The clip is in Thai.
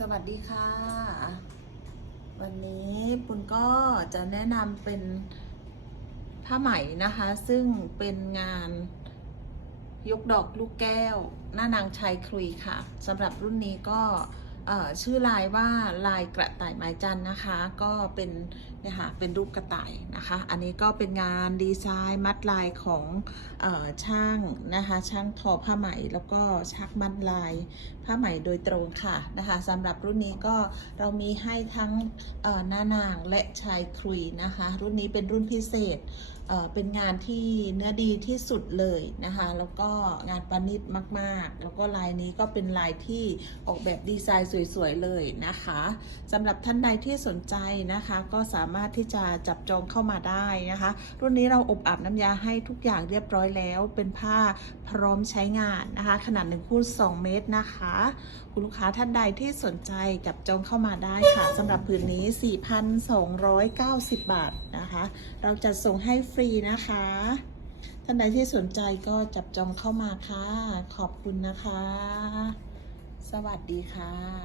สวัสดีค่ะ วันนี้ปุณก็จะแนะนำเป็นผ้าไหมนะคะ ซึ่งเป็นงานยกดอกลูกแก้ว หน้านางชายครุยค่ะสำหรับรุ่นนี้ก็ ชื่อลายว่าลายกระต่ายไม้จันทร์นะคะ ก็เป็นเนี่ยค่ะเป็นรูปกระต่ายนะคะ อันนี้ก็เป็นงานดีไซน์มัดลายของอช่างนะคะช่างทอผ้าไหมแล้วก็ชักมัดลายผ้าไหมโดยตรงค่ะนะคะสำหรับรุ่นนี้ก็เรามีให้ทั้งหน้านางและชายครุยนะคะ รุ่นนี้เป็นรุ่นพิเศษเป็นงานที่เนื้อดีที่สุดเลยนะคะ แล้วก็งานประณีตมากๆ แล้วก็ลายนี้ก็เป็นลายที่ออกแบบดีไซน์สวยๆเลยนะคะสำหรับท่านใดที่สนใจนะคะ ก็สามารถที่จะจับจองเข้ามาได้นะคะ รุ่นนี้เราอบอาบน้ำยาให้ทุกอย่างเรียบร้อยแล้ว เป็นผ้าพร้อมใช้งานนะคะ ขนาด1คูณ2เมตรนะคะ คุณลูกค้าท่านใดที่สนใจจับจองเข้ามาได้ค่ะสำหรับผืนนี้ 4,290 บาทนะคะ เราจะส่งให้ฟรีนะคะ ท่านใดที่สนใจก็จับจองเข้ามาค่ะ ขอบคุณนะคะ สวัสดีค่ะ